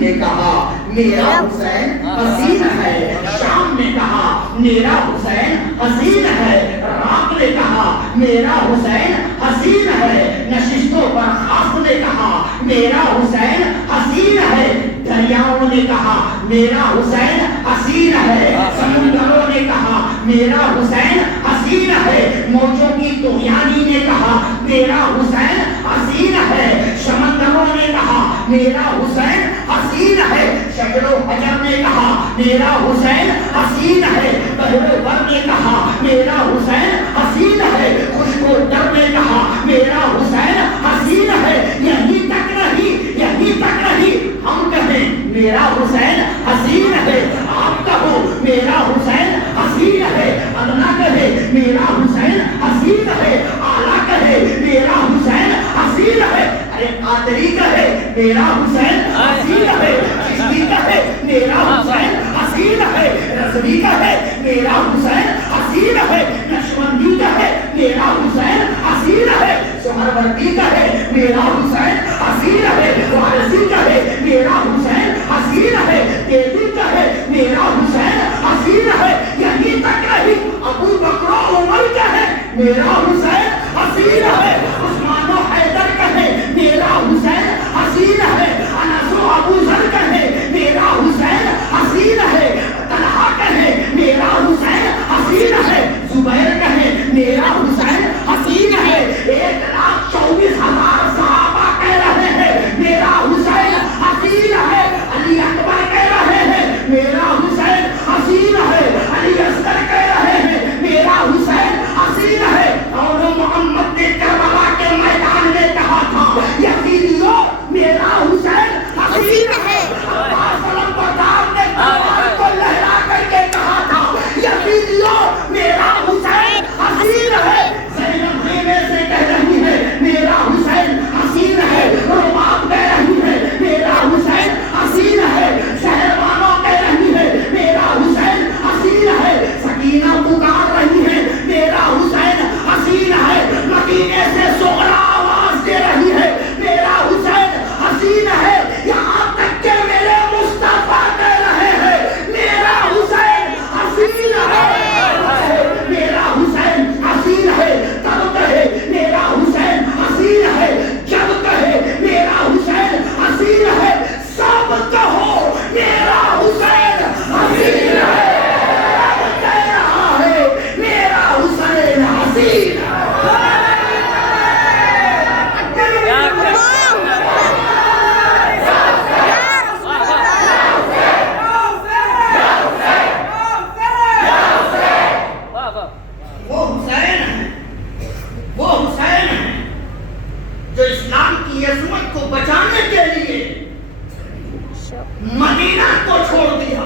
نے کہا میرا حسین حسین ہے، شام نے کہا میرا حسین حسین ہے، رات نے کہا میرا حسین حسین ہے، نشستوں پر خاص نے کہا میرا حسین حسین ہے، دریاؤں نے کہا میرا حسین حسین ہے، سمندروں نے کہا میرا حسین حسین ہے، موجوں کی طغیانی نے کہا میرا حسین حسین ہے، سمندروں نے کہا میرا حسین حسین ہے، شجر و حجر نے کہا میرا حسین حسین ہے، بحر و بر نے کہا میرا حسین حسین ہے، خشک و تر نے کہا میرا حسین حسین ہے، یہی تک نہیں ہم کہیں میرا حسین حسین ہے، آپ کہو میرا حسین حسین ہے، ادنا کہے میرا حسین حسین ہے، اعلیٰ کہے میرا حسین حسین ہے، ارے قادری کہے میرا حسین حسین ہے، چشتی کہے میرا حسین حسین ہے، رضوی کہے میرا حسین حسین ہے، نقشبندی کہے میرا حسین حسین ہے، سہروردی کہے میرا حسین حسین ہے، وارثی کہے میرا حسین حسین ہے، دیوی کہے میرا حسین حسین ہے، یہی تک نہیں ابو بکر و عمر کہے میرا حسین حسین ہے، عثمان و حیدر کہے میرا حسین حسین ہے، انس و ابو ذر کہے میرا حسین حسین ہے، طلحہ کہے میرا حسین حسین ہے، زبیر کہے میرا حسین حسین ہے، 1,24,000 صحابہ کہہ رہے ہیں میرا حسین حسین ہے، علی اکبر کہہ رہے ہیں میرا حسین حسین ہے، علی اصغر کہہ رہے ہیں میرا حسین حسین ہے، اور محمد نے کربلا کے میدان میں کہا تھا یزیدیوں میرا حسین حسین ہے، عباس علمبردار نے تلوار کو لہرا کر کے کہا تھا یزیدیوں میرا حسین حسین ہے، زینب خیمے سے کہہ رہی ہے میرا حسین حسین ہے، رباب کہہ رہی ہے میرا حسین حسین ہے، شہربانو کہہ رہی ہے میرا حسین حسین ہے، سکینہ پکار رہی ہے میرا حسین حسین ہے، مدینے سے سغرا آواز دے رہی ہے میرا حسین حسین ہے، یہاں تک کہ میرے مصطفیٰ کہہ رہے ہیں میرا حسین حسین ہے، میرا حسین حسین ہے، تب کہے میرا حسین حسین ہے، جب کہے میرا حسین حسین ہے، سب کہو میرا حسین حسین ہے، کہہ رہا ہے میرا حسین حسین ہے۔ وہ حسین ہے جو اسلام کی عظمت کو بچانے کے لیے مدینہ کو چھوڑ دیا،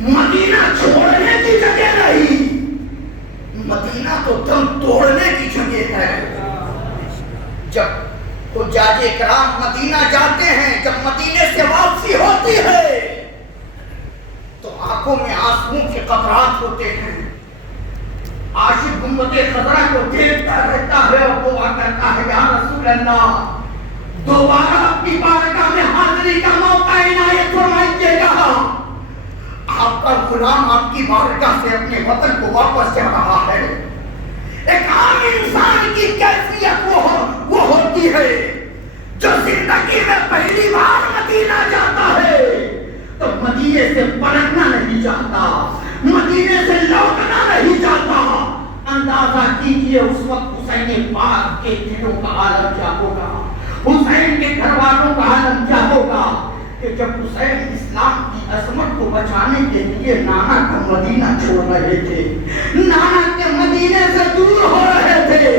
مدینہ چھوڑنے کی جگہ نہیں، مدینہ تو دم توڑنے کی جگہ ہے۔ جب حجاج کرام مدینہ جاتے ہیں، جب مدینے سے واپسی ہوتی ہے تو آنکھوں میں آنسوؤں کے قطرات ہوتے ہیں، عاشق گنبد خضرا کو دیکھتا رہتا ہے اور دعا کرتا ہے یا رسول اللہ دوبارہ اپنی بارگاہ میں حاضری کا موقع عنایت فرمائیے گا، آپ کا غلام آپ کی بارگاہ سے اپنے وطن کو واپس جا رہا ہے۔ ایک عام انسان کی کیفیت وہ ہوتی ہے جو زندگی میں پہلی بار مدینہ جاتا ہے تو مدینے سے پلٹنا نہیں چاہتا، مدینے سے لوٹنا نہیں چاہتا۔ اندازہ کیجئے اس وقت حسین پاک کے دلوں کا عالم کیا ہوگا، حسین کے گھر والوں کا عالم کیا ہوگا کہ جب حسین اسلام کی عظمت کو بچانے کے لیے نانا کا مدینہ چھوڑ رہے تھے، نانا کے مدینے سے دور ہو رہے تھے،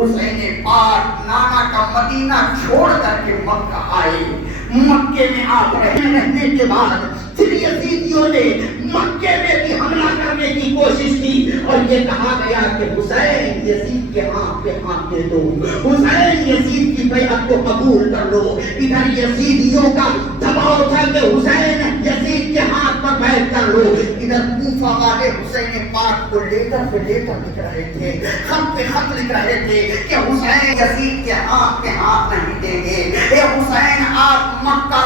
حسین پاک نانا کا مدینہ چھوڑ کر کے مکہ آئے۔ مکے میں آپ رہنے کے بعد پھر یزیدیوں نے مکے میں بھی حملہ کرنے کی کوشش کی اور یہ کہا گیا کہ حسین یزید کے ہاتھ پہ ہاتھ دے دو، حسین یزید کی بیعت کو قبول کر لو۔ ادھر یزیدیوں کا دباؤ تھا کہ حسین یزید کے ہاتھ پر بیعت کر لو، ادھر کوفہ والے حسین پاک کو لیٹر پہ لیٹر لکھ رہے تھے، خط پہ خط لکھ رہے تھے کہ حسین یزید کے ہاتھ پہ ہاتھ نہیں دیں گے، اے حسین آپ مکہ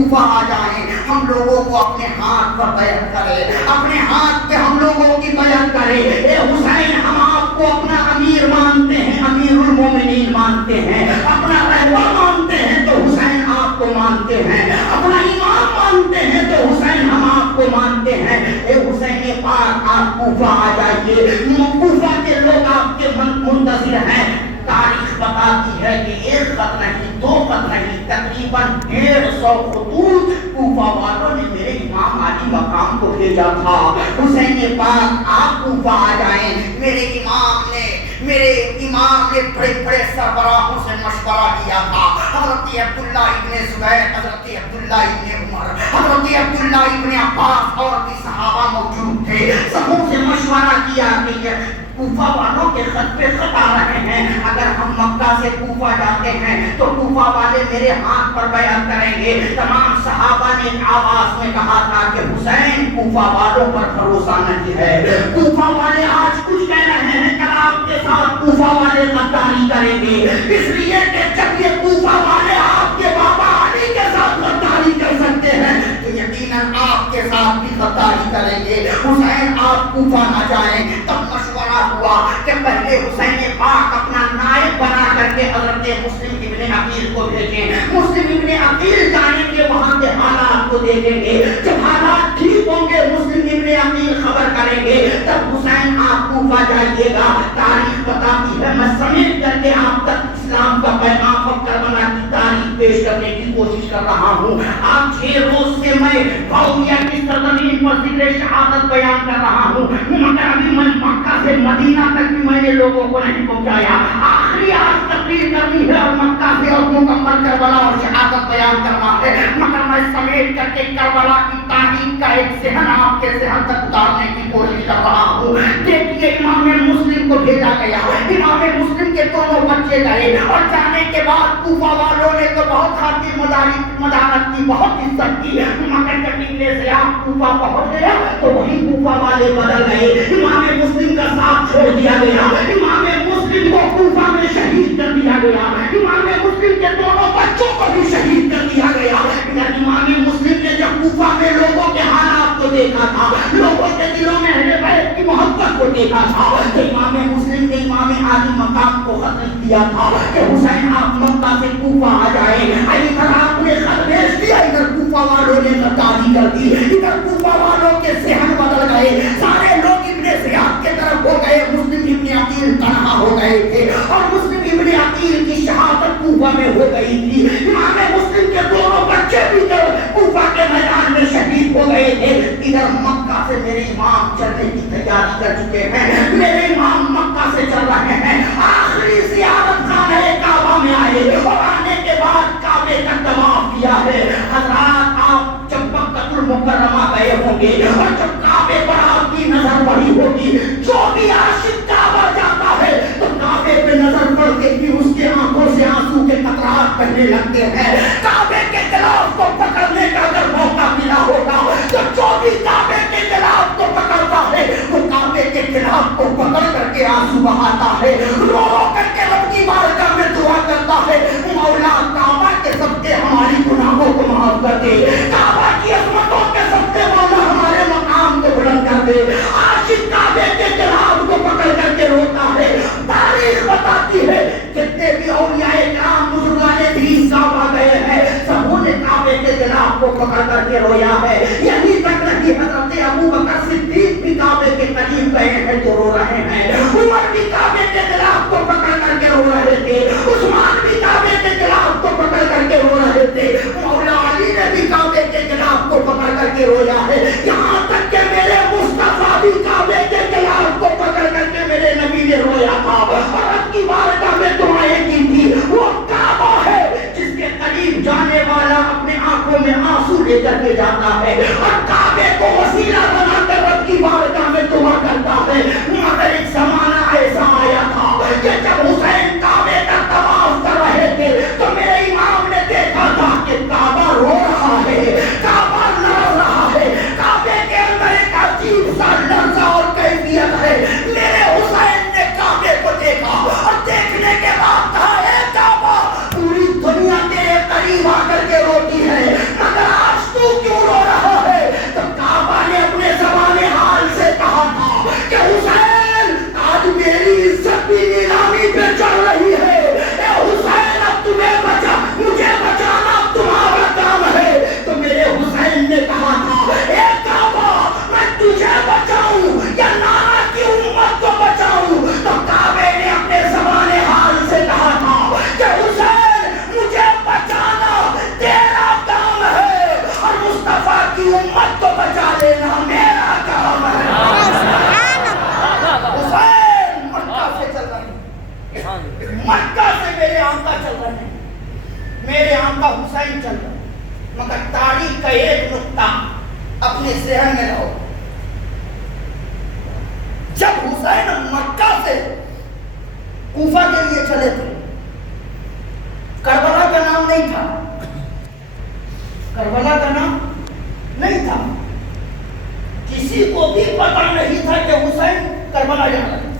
کوفہ آ جائیں، ہم لوگوں کو اپنے ہاتھ پر بیعت کرے، اپنے ہاتھ پہ ہم لوگوں کی بیعت کرے. اے حسین ہم آپ کو اپنا امیر مانتے ہیں، امیر المومنین مانتے ہیں، اپنا رہبر مانتے ہیں تو حسین آپ کو مانتے ہیں، اپنا امام مانتے ہیں تو حسین ہم آپ کو مانتے ہیں. اے حسین پاک آپ کوفہ آ جائیے، کوفہ کے لوگ آپ کے منتظر ہیں. تاریخ بتاتی ہے کہ ایک خط نہیں، دو خط نہیں، تقریباً 150 خطوط کوفہ والوں نے میرے امام علی مقام کو بھیجا تھا. حسین پاک آپ کوفہ آ جائیں. میرے امام نے بڑے بڑے سربراہوں سے مشورہ کیا تھا. حضرت عبداللہ ابن زبیر، حضرت عبداللہ ابن عمر، حضرت عبداللہ ابن عباس اور بھی صحابہ موجود تھے. سبوں سے مشورہ کیا کہ کوفہ والوں کے خط پہ خط آ رہے ہیں، اگر ہم مکہ سے کوفہ جاتے ہیں تو کوفہ والے میرے ہاتھ پر بیعت کریں گے. تمام صحابہ نے آواز میں کہا تھا کہ حسین کوفہ والوں پر بھروسہ نہیں ہے، کوفہ والے آج کچھ کہہ رہے ہیں، کل آپ کے ساتھ کوفہ والے غداری کریں گے. اس لیے کہ جب یہ کوفہ والے آپ کے بابا علی کے ساتھ غداری کر سکتے ہیں تو یقیناً آپ کے ساتھ بھی غداری کریں گے. حسین آپ کوفہ نہ جائیں. تب مشورہ ہوا کہ پہلے حسین پاک اپنا نائب بنا کر کے حضرت مسلم ابن عقیل کو بھیجیں. مسلم ابن عقیل جائیں گے، وہاں کے حالات کو دیکھیں گے. جب حالات ٹھیک ہوں گے مسلم ابن عقیل خبر کریں گے، تب حسین آپ کوفہ جائیے گا. تاریخ بتاتی ہے، میں سمیٹ کر کے آپ تک اسلام کا پیغام اور کربلا کی تاریخ پیش کرنے کی کوشش کر رہا ہوں. آج 6 روز سے میں بھویا کی سرزمین پر ذکر شہادت بیان کر رہا ہوں، مگر ابھی میں مکہ سے مدینہ تک بھی میں نے لوگوں کو نہیں پہنچایا. آخری آج تقریر کرنی ہے اور مکہ سے اور مکمل کربلا اور شہادت بیان کرنا ہے، مگر میں سمیٹ کر کے کربلا کی تاریخ کا ایک ذہن آپ کے ذہن تک اتارنے کی کوشش کر رہا ہوں. دیکھیے امام مسلم کو بھیجا گیا، امام مسلم کے دونوں بچے گئے اور جانے کے بعد کوفہ والوں نے تو بہت خاطر مدارت کی، بہت عزت کی، مگر قبیلے سے آپ کوفہ پہنچ گیا تو وہی کوفہ والے بدل گئے. امام مسلم کا ساتھ چھوڑ دیا گیا، امام مسلم کو کوفہ میں شہید کر دیا گیا، امام مسلم کے دونوں بچوں کو بھی شہید کر دیا گیا. امام مسلم نے جب کوفہ میں لوگوں کے حالات کو دیکھا تھا، لوگوں کے دلوں میں اہل بیت کی محبت کو دیکھا تھا، تو امام مسلم نے امام عالی مقام کو خط لکھ دیا تھا کہ حسین آپ مکہ سے کوفہ آ جائیں. ادھر آپ نے خط بھیج دیا، ادھر کوفہ والوں نے غداری کر دی، ادھر کوفہ والوں کے ذہن بدل گئے، سارے لوگ ابن زیاد کے طرف ہو گئے. مسلم ابن عقیل تنہا ہو گئے تھے اور مسلم ابن عقیل کی شہادت کوفہ میں ہو گئی تھی. امام مسلم کے دونوں بچے بھی کوفہ کے میدان میں شہید ہو گئے تھے. ادھر مکہ سے میرے امام چلنے کی تیاری کر چکے ہیں، میرے امام مکہ سے چل رہے ہیں. آخری زیارت خانہ کعبہ میں آئے اور آنے کے بعد کعبے کا طواف کیا ہے. حضرات آپ جب مکہ المکرمہ گئے ہوں گے اور جب کعبے پر آپ کی نظر پڑی ہوگی، جو بھی عاشق کعبہ جاتا ہے تو کعبے پہ نظر پڑتے ہی اس کے آنکھوں سے آنسو کے قطرات بہنے لگتے ہیں. کعبے کے غلاف کو پکڑنے کا اگر موقع ملا ہوگا تو جو بھی کعبے کے غلاف کو پکڑتا ہے وہ کعبے کے غلاف کو پکڑ کر کے آنسو بہاتا ہے، رو رو کر کے رب کی بارگاہ میں دعا کرتا ہے، مولا کعبہ کے صدقے ہماری گناہوں کو معاف کر دے، کعبہ کی عظمتوں کے صدقے مولا ہمارے مقام کو بلند کر دے. عاشق کعبے کے غلاف کو پکڑ کر کے روتا ہے. تاریخ بتاتی ہے جتنے بھی اولیاء کرام بزرگان دین کعبہ گئے ہیں سبوں نے کعبے کے غلاف کو پکڑ کر کے رویا ہے. یہی تک نہیں، حضرت ابو بکر صدیق بھی کعبے کے قریب گئے ہیں جو رو رہے ہیں، عمر بھی کعبے کے غلاف کو پکڑ کر کے رو رہے تھے، عثمان بھی کعبے کے غلاف کو پکڑ کر کے رو رہے تھے، مولا علی نے بھی کعبے کے غلاف کو پکڑ کر کے رویا ہے. یہاں تک کہ میرے مصطفیٰ بھی کعبے کے غلاف کو پکڑ کر کے میرے نبی نے رویا تھا اور رب کی بارگاہ میں دعائیں کی تھی. وہ کعبہ ہے جس کے قریب جانے والا اپنے آنکھوں میں آنسو لے کر کے جاتا ہے اور کعبے کو وسیلہ بنا کر رب کی بارگاہ میں دعا کرتا ہے. مگر ایک زمانہ ایسا آیا تھا کہ جب حسین کعبے کا طواف کر رہے تھے تو میرے امام نے دیکھا تھا کہ کعبہ رو رہا ہے، کعبہ لڑ رہا ہے، کعبے کے اندر ایک عجیب سا لرزہ اور کیفیت ہے. میرے حسین نے کعبے کو دیکھا اور دیکھنے کے بعد کہا، اے کعبہ پوری دنیا تیرے قریب آ کر کے روتی ہے مگر مگر تاریخ کا ایک نقطہ اپنے ذہن میں رہو، جب حسین مکہ سے کوفہ کے لیے چلے تھے، کربلا کا نام نہیں تھا، کربلا کا نام نہیں تھا، کسی کو بھی پتہ نہیں تھا کہ حسین کربلا جا رہے ہیں،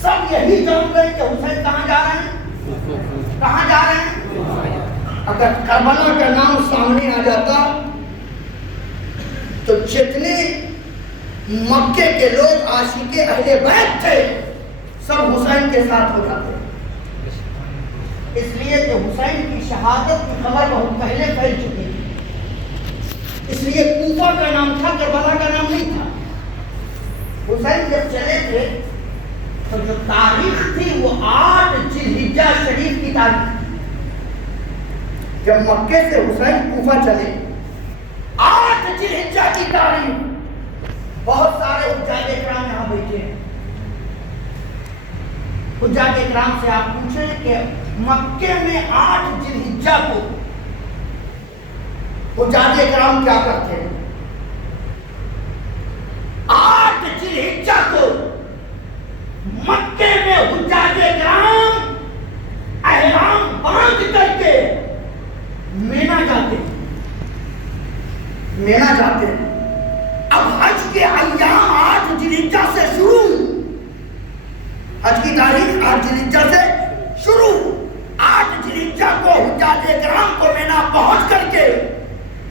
سب یہی جان گئے کہ حسین کہاں جا رہے ہیں، کہاں جا رہے ہیں۔ اگر کربلا کا نام سامنے آ جاتا تو جتنے مکے کے لوگ عاشق اہل بیت تھے سب حسین کے ساتھ ہو جاتے، اس لیے کہ حسین کی شہادت کی خبر بہت پہلے پھیل چکی تھی، اس لیے کوفہ کا نام تھا، کربلا کا نام نہیں تھا۔ حسین جب چلے تھے تو جو تاریخ تھی وہ 8 ذوالحجہ شریف کی تاریخ تھی۔ جب مکے سے حسین کوفہ چلے 8 ذوالحجہ کی تاریخ، بہت سارے حجاج کرام یہاں بیٹھے ہیں، حجاج کرام سے آپ پوچھیں کہ مکے میں 8 ذوالحجہ کو حجاج کرام کیا کرتے ہیں؟ 8 ذوالحجہ کو مکے میں حجاج کرام احرام باندھ کر کے مینا جاتے ہیں، مینا جاتے ہیں۔ اب حج کے ایام 8 ذوالحجہ سے شروع، حج کی تاریخ 8 ذوالحجہ سے شروع، 8 ذوالحجہ کو حجاج کرام کو مینا پہنچ کر کے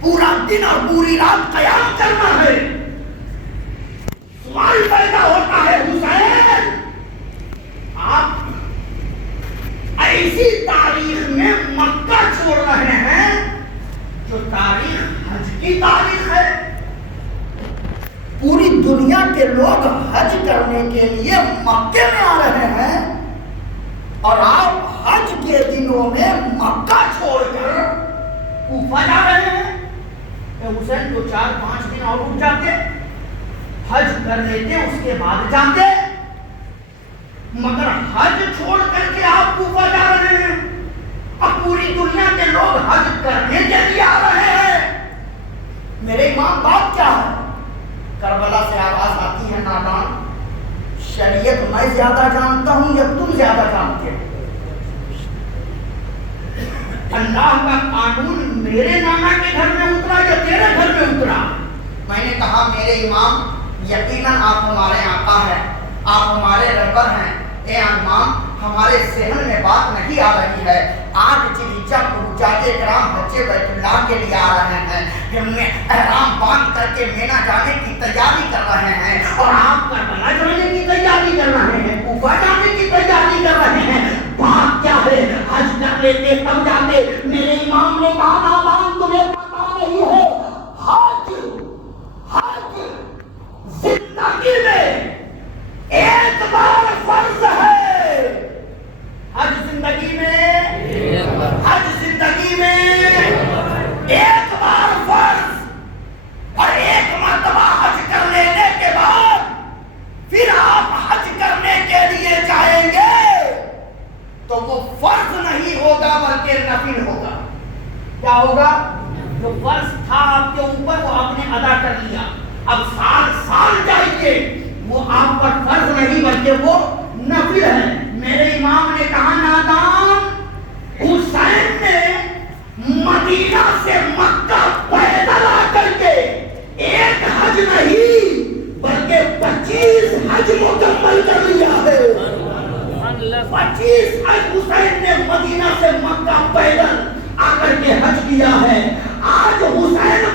پورا دن اور پوری رات قیام کرنا ہے۔ سوال پیدا ہوتا ہے حسین آپ ایسی تاریخ میں مکہ چھوڑ رہے ہیں جو تاریخ حج کی تاریخ ہے، پوری دنیا کے لوگ حج کرنے کے لیے مکے میں آ رہے ہیں اور آپ حج کے دنوں میں مکہ چھوڑ کر کوفہ جا رہے ہیں۔ حسین تو 4-5 دن اور رک جاتے، حج کر لیتے، اس کے بعد جاتے، مگر حج چھوڑ کر کے آپ کوفہ جا رہے ہیں۔ اب پوری دنیا کے لوگ حج کرنے کے لیے آ رہے ہیں، میرے امام بات کیا ہے؟ کربلا سے آواز آتی ہے نادان، شریعت میں زیادہ جانتا ہوں یا تم زیادہ جانتے ہو؟ اللہ کا قانون میرے نانا کے گھر میں اترا یا تیرے گھر میں اترا؟ میں نے کہا میرے امام یقیناً آپ ہمارے آقا ہیں، آپ ہمارے رہبر ہیں، اے امام ہمارے ذہن میں بات نہیں آ رہی ہے، 8 ذوالحجہ کو حجاج کرام حج بیت اللہ کے لیے آ رہے ہیں، ہم نے احرام باندھ کر کے مینا جانے کی تیاری کر رہے ہیں اور آپ کربلا جانے کی تیاری کر رہے ہیں، کوفہ جانے کی تیاری کر رہے ہیں۔ بات کیا ہے؟ حج کر لیتے تب جاتے۔ میرے امام نے کہا نادان تمہیں پتا نہیں ہے، حج زندگی میں ایک بار فرض ہے، حج زندگی میں ایک بار فرض، اور ایک مرتبہ حج کر لینے کے بعد پھر آپ حج کرنے کے لیے جائیں گے تو وہ فرض نہیں ہوگا بلکہ نفل ہوگا۔ کیا ہوگا؟ جو فرض تھا آپ کے اوپر وہ آپ نے ادا کر لیا، اب سال جائیے، وہ آپ پر فرض نہیں بلکہ وہ نفل ہے۔ میرے امام نے کہا نادان حسین نے مدینہ سے مکہ پیدل آ کر کے ایک حج نہیں بلکہ 25 حج مکمل کر لیا ہے۔ 25 حج حسین نے مدینہ سے مکہ پیدل آ کر کے حج کیا ہے۔ آج حسین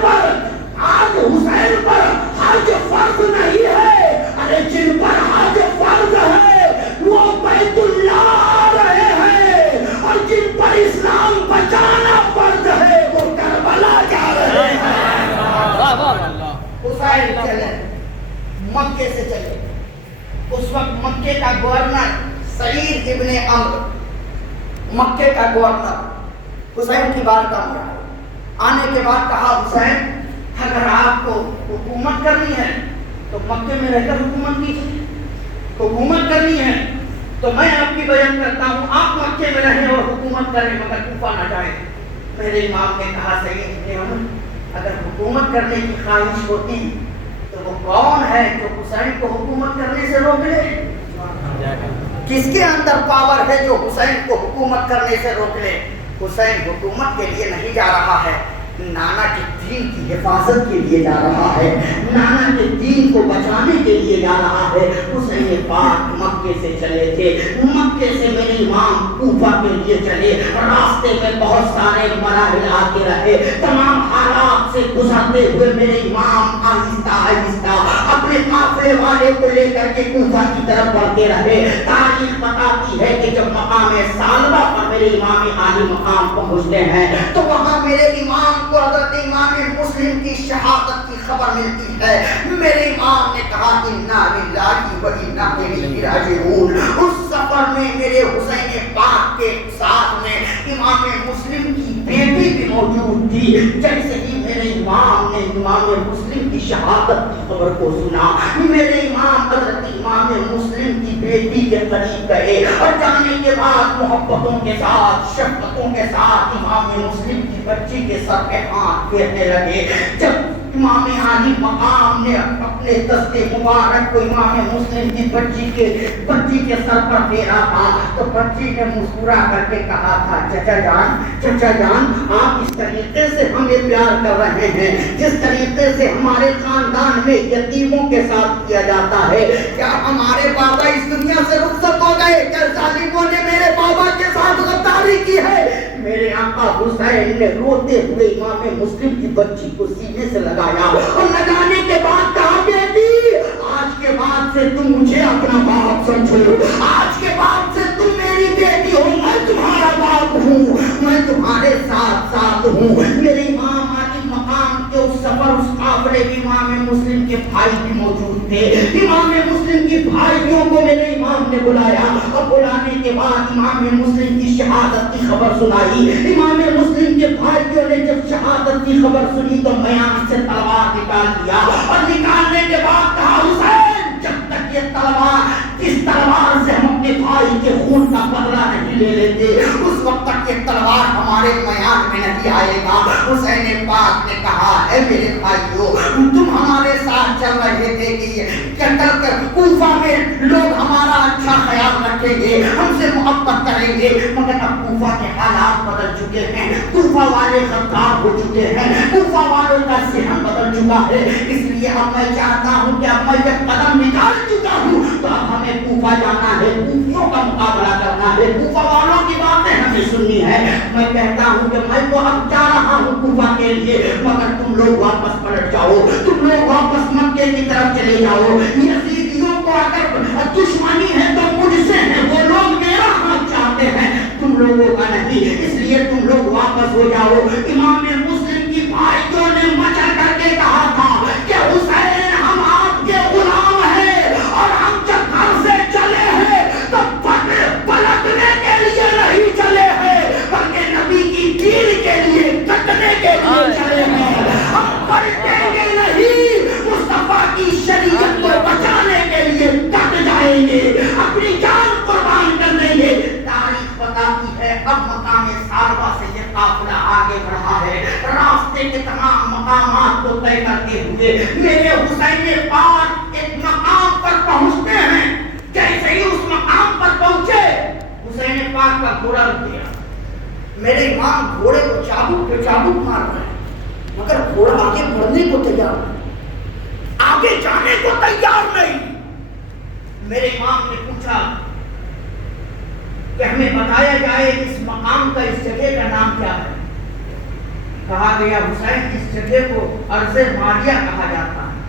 پر حج فرض نہیں ہے، ارے جن پر حج فرض ہے وہ بیت اللہ آ رہے ہیں، اور جن پر اسلام بچانا فرض ہے وہ کربلا جا رہے ہیں۔ حسین چلے، مکے سے چلے، اس وقت مکے کا گورنر سعید ابن عمرو، مکے کا گورنر حسین کی بارگاہ میں آئے، آنے کے بعد کہا حسین اگر آپ کو حکومت کرنی ہے تو مکے میں رہ کر حکومت کیجیے، حکومت کرنی ہے تو میں آپ کی بیان کرتا ہوں آپ مکے میں رہیں اور حکومت کریں مگر کوفہ نہ جائیں۔ میرے امام نے کہا سید عمر اگر حکومت کرنے کی خواہش ہوتی تو وہ کون ہے جو حسین کو حکومت کرنے سے روک لے؟ کس کے اندر پاور ہے جو حسین کو حکومت کرنے سے روک لے؟ حسین حکومت کے لیے نہیں جا رہا ہے، نانا کے دین کی حفاظت کے لیے جا رہا ہے، نانا کے دین کو بچانے کے لیے جا رہا ہے۔ حسین پاک مکے سے چلے تھے، مکے سے میرے امام کوفہ کے لیے چلے، راستے میں بہت سارے مراحل آتے رہے، تمام حالات سے گزرتے ہوئے میرے امام آہستہ آہستہ اپنے قافلے والے کو لے کر کے کوفہ کی طرف بڑھتے رہے۔ تاریخ بتاتی ہے کہ جب مقام ثالبہ پر میرے امام عالی مقام پہنچتے ہیں تو وہاں میرے امام کو حضرت امام مسلم کی شہادت کی خبر ملتی ہے۔ میرے امام نے کہا انا للہ و انا الیہ راجعون۔ اس سفر میں میرے حسین پاک کے ساتھ میں امام مسلم کی بیٹی بھی موجود تھی۔ جیسے ہی میرے امام نے امام مسلم کی شہادت کی خبر کو سنا، میرے امام حضرت امام مسلم کی بیٹی کے قریب گئے اور جانے کے بعد محبتوں کے ساتھ شفقتوں کے ساتھ امام مسلم کی بچی کے سر پہ ہاتھ پھیرنے لگے۔ جب امام عالی مقام نے اپنے دست مبارک کو امام مسلم کی بچی کے سر پر پھیرا تھا تو بچی نے مسکرا کر کے کہا تھا چچا جان آپ اس طریقے سے ہمیں پیار کر رہے ہیں جس طریقے سے ہمارے خاندان میں یتیموں کے ساتھ کیا جاتا ہے، کیا ہمارے بابا اس دنیا سے رخصت ہو گئے؟ کیا ظالموں نے میرے بابا کے ساتھ غداری کی ہے؟ میرے آقا حسین نے روتے ہوئے امام مسلم کی بچی کو سینے سے لگایا اور لگانے کے بعد کہا بیٹی آج کے بعد سے تم مجھے اپنا باپ سمجھو، آج کے بعد سے تم میری بیٹی ہو، میں تمہارا باپ ہوں، میں تمہارے ساتھ ہوں۔ میرے امام عالی مقام کے اس سفر اس قافلے میں امام مسلم کے بھائی بھی موجود تھے۔ امام مسلم کی بھائیوں کو میرے امام نے بلایا اور بلانے کے بعد امام مسلم کی شہادت کی خبر سنائی۔ امام مسلم کے بھائیوں نے جب شہادت کی خبر سنی تو میان سے تلوار نکال دیا اور نکالنے کے بعد کہا حسین جب تک یہ تلوار اس تلوار سے ہم اپنے بھائی کے خون کا بدلہ نہیں لے لیتے اس وقت تک یہ تلوار ہمارے میان میں نہیں آئے گا۔ حسین پاک نے کہا اے میرے بھائیو تم ہمارے ساتھ چل رہے تھے کہ قتل کر کوفہ میں لوگ ہمارا اچھا خیال رکھیں گے، ہم سے محبت کریں گے، مگر اب کوفہ کے حالات بدل چکے ہیں، کوفہ والے غدار ہو چکے ہیں، کوفہ والوں کا ذہن بدل چکا ہے، اس لیے اب میں چاہتا ہوں کہ اب میں جب قدم نکال چکا ہوں تو اب ہمیں کوفہ جانا ہے، کوفیوں کا مقابلہ کرنا ہے، کوفہ والوں کی باتیں ہمیں سننی ہے۔ میں کہتا ہوں کہ میں تو اب جا رہا ہوں کوفہ کے لیے، مگر تم لوگ واپس پلٹ جاؤ، تم لوگ واپس مکے کی طرف چلے جاؤ۔ یزیدیوں کو اگر دشمنی ہے تو مجھ سے ہے، وہ لوگ میرا ہاتھ چاہتے ہیں، تم لوگوں کا نہیں، اس لیے تم لوگ واپس ہو جاؤ۔ امام مسلم کی بھائیوں نے مچل کر کے کہا تھا کہ حسین ہم آپ کے غلام ہیں اور ہم جب گھر سے چلے ہیں تو پلٹنے کے لیے نہیں چلے ہیں بلکہ نبی کی دین کے لیے کٹنے کے لیے چلے ہیں، ہم پلٹیں گے نہیں، مصطفیٰ کی شریعت کو بچانے کے لیے کٹ جائیں گے، اپنی جان قربان کر دیں گے۔ تاریخ بتاتی ہے اب مقام ثالبہ سے یہ قافلہ آگے بڑھا ہے، راستے کے تمام مقامات کو طے کرتے ہوئے میرے حسین پاک ایک مقام پر پہنچتے ہیں۔ جیسے ہی اس مقام پر پہنچے حسین پاک کا گھوڑا رک گیا، میرے امام گھوڑے کو چابک پہ چابک مار رہے ہیں مگر گھوڑا آگے بڑھنے کو تیار نہیں، آگے جانے کو تیار نہیں۔ میرے امام نے پوچھا کہ ہمیں بتایا جائے اس مقام کا، اس جگہ کا نام کیا ہے؟ کہا گیا حسین اس جگہ کو ارض ماریہ کہا جاتا ہے۔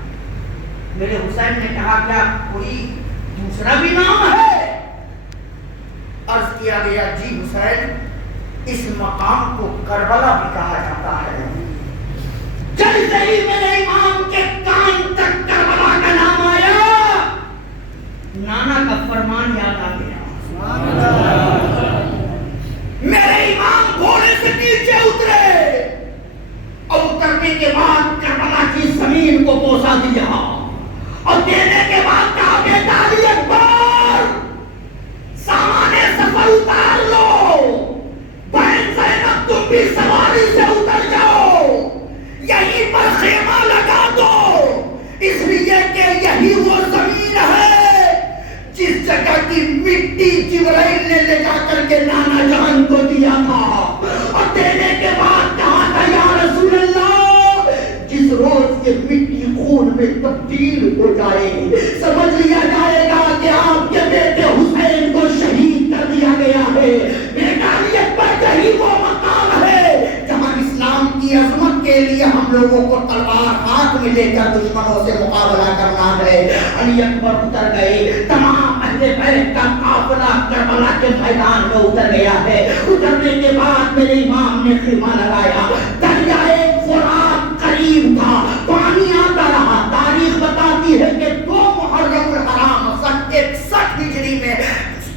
میرے حسین نے کہا کیا کوئی دوسرا بھی نام ہے؟ عرض کیا گیا جی حسین اس مقام کو کربلا بھی کہا جاتا ہے۔ جیسے ہی میرے امام کے کان تک کربلا کا نام آیا نانا کا فرمان یاد آ گیا، میرے امام گھوڑے سے نیچے اترے اور اترنے کے بعد کربلا کی زمین کو بوسا دیا اور دینے کے بعد کہا بیٹا علی اکبر سامان سفر اتار لو، بہن زینب تم بھی سواری کے نانا جان کو دیا تھا، اور دینے کے بعد کہا تھا یا رسول اللہ جس روز یہ مٹی خون میں تبدیل ہو جائے سمجھ لیا جائے گا کہ آپ کے بیٹے حسین کو شہید کر دیا گیا ہے۔ بیٹانیت پر کہیں وہ مقام ہے جہاں اسلام کی عظمت کے لیے ہم لوگوں کو تلوار ہاتھ میں لے کر دشمنوں سے مقابلہ کرنا ہے۔ علی اکبر اتر گئے، تمام اہل بیت کا قافلہ کربلا کے میدان میں اتر گیا ہے۔ اترنے کے بعد میرے امام نے خیمہ لگایا، دریائے فرات قریب تھا، پانی آتا رہا۔ تاریخ بتاتی ہے کہ 2 محرم الحرام سن 61 ہجری میں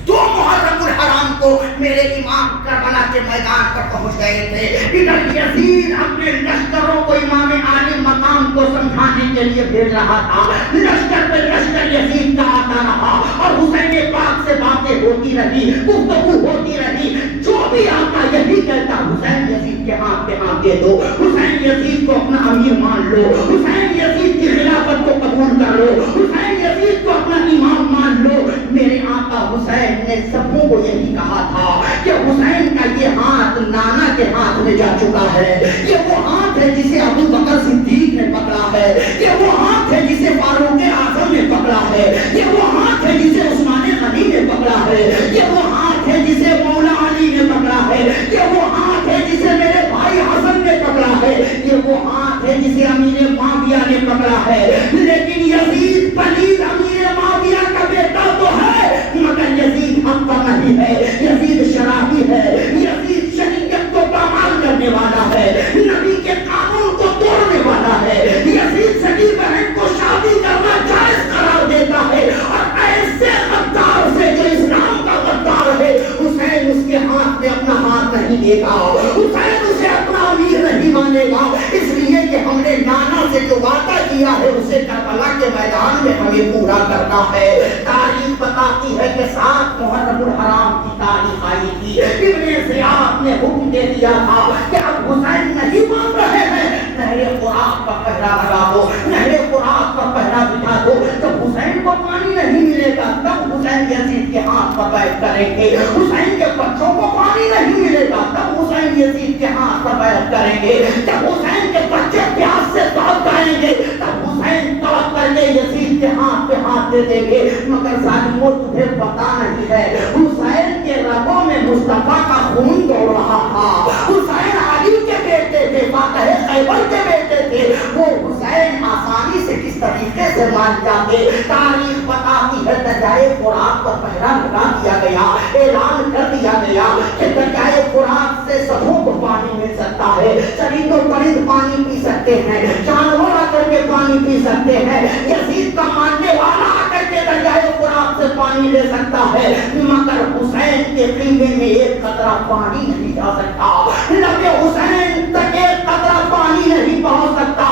2 محرم الحرام کو میرے امام کربلا کے میدان پر پہنچ گئے تھے۔ ادھر یزید اپنے لشکروں کو امام عالی مقام کو سمجھانے کے لیے بھیج رہا تھا۔ لشکر پہ لشکر یزید کا آتا رہا اور حسین پاک سے باتیں ہوتی رہی، گفتگو ہوتی رہی۔ جو بھی آتا یہی کہتا حسین یزید کے ہاتھ پہ ہاتھ دے دو، حسین یزید کو اپنا امیر مان لو، حسین یزید کی خلافت کو قبول کر لو، حسین یزید کو اپنا امام مان لو۔ میرے آقا حسین نے سبوں کو یہی کہا تھا کہ حسین کا یہ ہاتھ نانا کے ہاتھ میں جا چکا ہے، یہ وہ ہاتھ ہے جسے ابو بکر صدیق نے پکڑا ہے، یہ وہ ہاتھ ہے جسے فاروق اعظم نے پکڑا ہے، یہ وہ ہاتھ ہے جسے عثمان غنی نے پکڑا ہے، یہ وہ ہاتھ ہے جسے مولا علی نے پکڑا ہے، یہ وہ ہاتھ ہے جسے میرے بھائی حسن نے پکڑا ہے، یہ وہ ہاتھ ہے جسے امیر معاویہ نے پکڑا ہے۔ لیکن یزید پلید امیر معاویہ کا بیٹا تو ہے مگر یزید حق پر نہیں ہے، یزید شرابی ہے، یزید شریعت کو پامال کرنے والا ہے، نبی کے قانون کو توڑنے والا ہے، یزید سگی بہن کو شادی کرنا جائز قرار دیتا ہے، اور ایسے غدار سے جو اسلام کا غدار ہے حسین اس کے ہاتھ میں اپنا ہاتھ نہیں دے گا، حسین اسے اپنا امیر نہیں مانے گا۔ اس لیے کہ ہم نے نانا سے جو وعدہ کیا ہے اسے کربلا کے میدان میں ہمیں پورا کرنا ہے۔ تاریخ بتاتی ہے کہ 7 محرم الحرام کی تاریخ آئی تھی، ابن زیاد نے حکم دے دیا تھا کہ اب حسین نہیں مان رہے ہیں، نہر فرات پر پہرا لگا دو، نہر فرات پر پہرا بٹھا دو۔ جب حسین کو پانی نہیں ملے گا تب حسین یزید کے ہاتھ پر بیعت کریں گے، حسین کے بچوں کو پانی نہیں ملے گا تب حسین یزید کے ہاتھ پر بیعت کریں گے، جب حسین کے بچے پیاس سے تڑپ جائیں گے تب حسین تڑپ کر کے یزید کے ہاتھ پہ ہاتھ دے دیں گے۔ مگر ظالموں تمہیں پتا نہیں ہے حسین کے رگوں میں مصطفیٰ کا خون دوڑ رہا تھا، حسین علی کے بیٹے تھے، فاتح خیبر کے بیٹے تھے، وہ حسین آسانی سے کس طریقے سے مان جاتے۔ تاریخ بتاتی ہے دریائے فرات پر پہرا لگا دیا گیا، اعلان کر دیا گیا کہ دریائے فرات سے سبوں کو پانی مل سکتا ہے، چرند و پرند پانی پی سکتے ہیں، جانور آ کر کے پانی پی سکتے ہیں، یزید کا ماننے والا آ کر کے دریائے فرات سے پانی لے سکتا ہے، مگر حسین کے خیمے میں ایک قطرہ پانی نہیں جا سکتا، لب حسین تک ایک قطرہ پانی نہیں پہنچ سکتا۔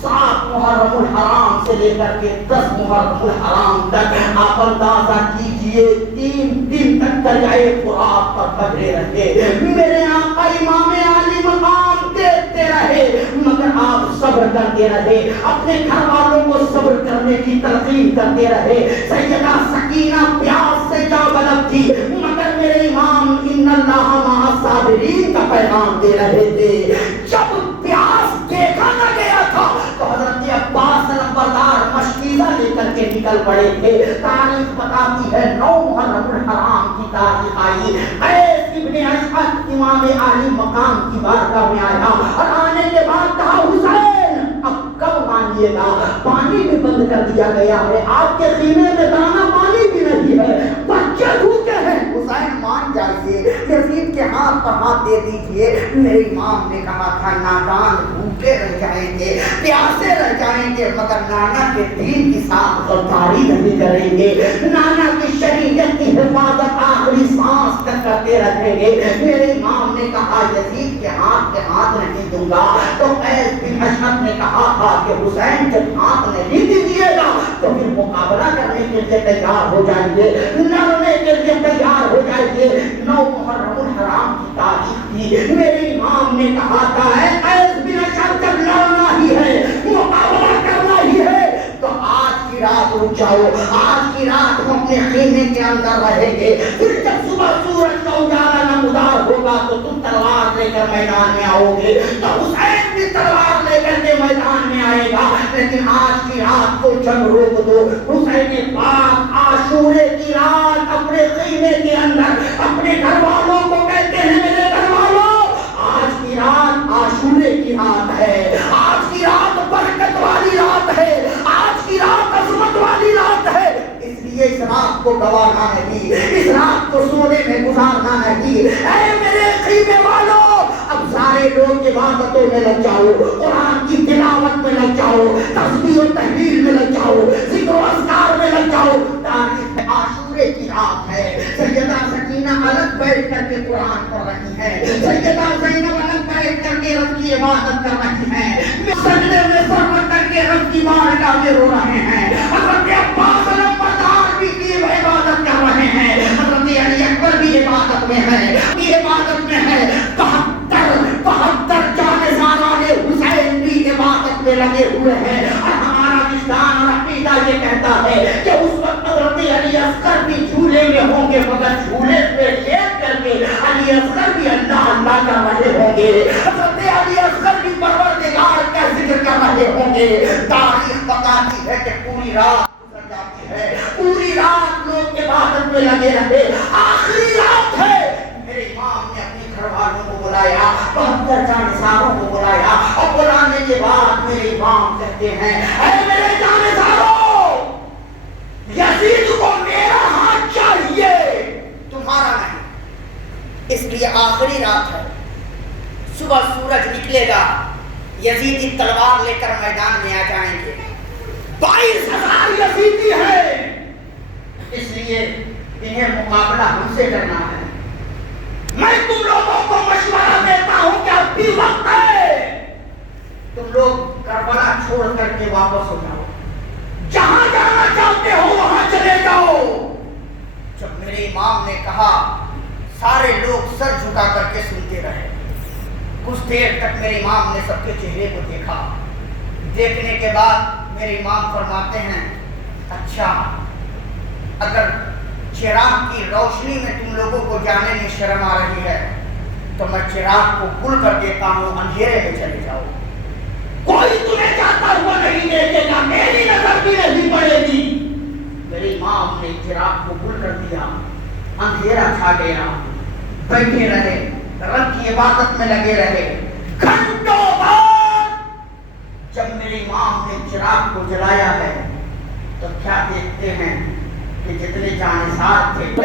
7 محرم الحرام سے لے کر کے 10 محرم الحرام تک آپ اندازہ کیجئے 3 دن تک دریائے فرات پر پھرے رہے۔ میرے آقا امام عالی مقام دیکھتے رہے مگر آپ صبر کرتے رہے، اپنے گھر والوں کو صبر کرنے کی تلقین کرتے رہے۔ سیدہ سکینہ پیاس سے جا بلب تھی مگر میرے امام ان اللہ مع الصابرین کا پیغام دے رہے تھے۔ جب پیاس دیکھا نہ گیا تھا تو حضرت عباس نمبردار مشکیزہ لے کر کے نکل پڑے تھے۔ تاریخ بتاتی ہے 9 محرم الحرام کی تاریخ آئی، قیس ابن اشعث امام عالی مقام کی بارگاہ میں آیا اور آنے کے بعد کہا حسین اب کب مانیے گا؟ پانی بھی بند کر دیا گیا ہے، آپ کے خیمے میں دانا پانی بھی نہیں ہے، بچے بھوکے ہیں، حسین مان جائیے، یزید کے ہاتھ پر ہاتھ دے دیجئے۔ میرے امام نے کہا تھا نادان بھوکے رہ جائیں گے، پیاسے رہ جائیں گے مگر نانا کے دین کی ساتھ غداری نہیں کریں گے، نانا کی شریعت کی حفاظت آخری سانس تک کرتے رہیں گے۔ میرے امام نے کہا یزید کے ہاتھ نہیں دوں گا، تو قیس بن اشعث نے کہا تھا کہ حسین جب ہاتھ نہیں دیجیے گا تو پھر مقابلہ کرنے کے لیے تیار ہو جائیے، لڑنے کے لیے تیار ہو جائیے۔ 9 محرم الحرام کی تاریخ تھی، میرے امام نے کہا تھا اے قیس بن اشعث جب لڑنا ہی ہے، مقابلہ کرنا ہی ہے تو آج کی رات رک جاؤ، آج کی رات ہم اپنے خیمے کے اندر رہیں گے، پھر جب صبح سورج کا کر میدان میں آؤ گے تو حسین بھی تلوار لے کر کے میدان میں آئے گا. لیکن آج کی رات کو چند روک دو. حسین پاک عاشورے کی رات اپنے خیمے کے اندر اپنے گھر والوں کو کہتے ہیں میرے گھر والوں آج کی رات عاشورے کی رات ہے, آج کی رات برکت والی رات ہے, آج کی رات عظمت والی رات ہے. اس لیے اس رات کو گوارا نہیں, اس رات کو سونے میں گزارنا نہیں. اے میرے خیمے والوں اب سارے لوگ عبادتوں میں لگ جاؤ, قرآن کی تلاوت میں لگ جاؤ, تسبیح و تحلیل میں لگ جاؤ, ذکر و اذکار میں لگ جاؤ. تاریخ عاشورے کی رات ہے. سیدہ سکینہ الگ بیٹھ کر کے قرآن پڑھ رہی ہے, سیدہ زینب الگ بیٹھ کر کے رب کی عبادت کر رہی ہیں, سجدے میں سر رکھ کر کے رب کی بارگاہ میں رو رہے ہیں. حضرت عباس علمبردار بھی کی عبادت کر رہے ہیں, حضرت علی اکبر بھی عبادت میں ہے, کی عبادت میں ہے. 72 جانشینان حسین بھی عبادت میں لگے ہوئے ہیں. اور ہمارا وجدان اور عقیدہ یہ کہتا ہے کہ اس وقت حضرت علی اصغر بھی جھولے میں ہوں گے, مگر جھولے پہ لیٹ کر کے علی اصغر بھی اللہ اللہ کر رہے ہوں گے, حضرت علی اصغر بھی پروردگار کا ذکر کر رہے ہوں گے. تاریخ بتاتی ہے کہ پوری رات گزر جاتی ہے, پوری رات لوگ عبادت میں لگے رہے. آخری رات ہے, میرے امام نے اپنے گھر والوں کو بلایا, 72 جانشینوں کو بلایا, اور بلانے کے بعد میرے امام کہتے ہیں اے میرے جانشینوں یزید کو میرا ہاتھ چاہیے, تمہارا نہیں. اس لیے آخری رات ہے, صبح سورج نکلے گا, یزیدی تلوار لے کر میدان میں آ جائیں گے. 22,000 یزیدی ہیں, اس لیے انہیں مقابلہ ہم سے کرنا ہے. میں تم لوگوں کو مشورہ دیتا ہوں کہ اب بھی وقت ہے, تم لوگ کربلا چھوڑ کر کے واپس ہو جاؤ, جہاں جانا چاہتے ہو وہاں چلے جاؤ. جب میرے امام نے کہا سارے لوگ سر جھکا کر کے سنتے رہے. کچھ دیر تک میرے امام نے سب کے چہرے کو دیکھا. دیکھنے کے بعد میرے امام فرماتے ہیں اچھا اگر چراغ کی روشنی میں تم لوگوں کو جانے میں شرم آ رہی ہے تو میں چراغ کو کھل کر دیتا ہوں, اندھیرے میں چلے جاؤ. کوئی تمہیں جاتا ہوا نہیں دیکھے گا, میری نظر بھی نہیں پڑے گی. میرے امام نے چراغ کو کھل کر دیا, اندھیرا چھا گیا. بیٹھے رہے, رب کی عبادت میں لگے رہے. گھنٹوں بعد جب میرے امام نے چراغ کو جلایا ہے تو کیا دیکھتے ہیں کہ جتنے جانشین تھے